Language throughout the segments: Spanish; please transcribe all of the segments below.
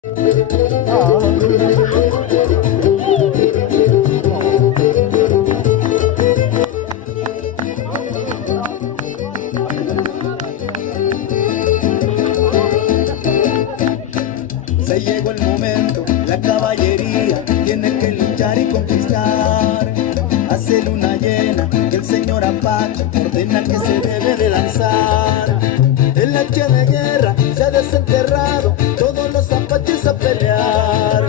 Se llegó el momento, la caballería tiene que luchar y conquistar. Hace luna llena que el señor Apache ordena que se debe de lanzar. El hacha de guerra se ha desenterrado, todos los apaches a pelear.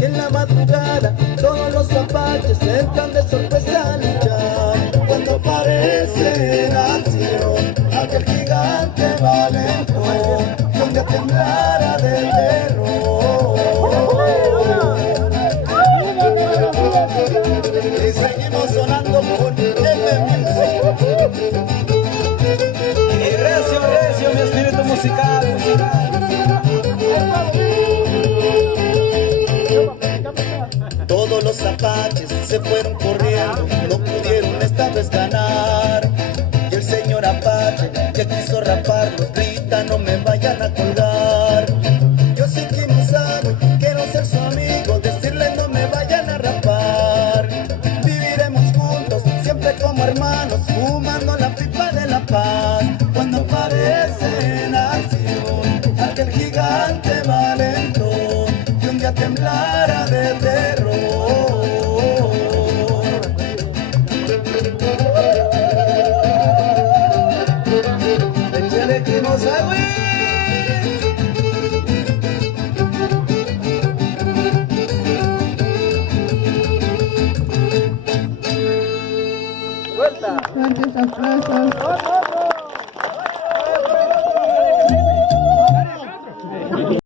Y en la madrugada todos los apaches entran de sorpresa a luchar. Cuando aparece en acción aquel gigante valentón, donde temblara del terror. Y seguimos sonando con Y recio, recio, mi espíritu musical. Todos los apaches se fueron corriendo, no pudieron esta vez ganar. Y el señor Apache que quiso raparlos grita: no me vayan a colgar. Yo soy Kimasago, quiero ser su amigo, decirle no me vayan a rapar. Viviremos juntos, siempre como hermanos, fumando la pipa de la paz. Cuando aparece en acción aquel gigante valentón, que un día temblara de terror. Échale Kimasago. Fuertes aplausos.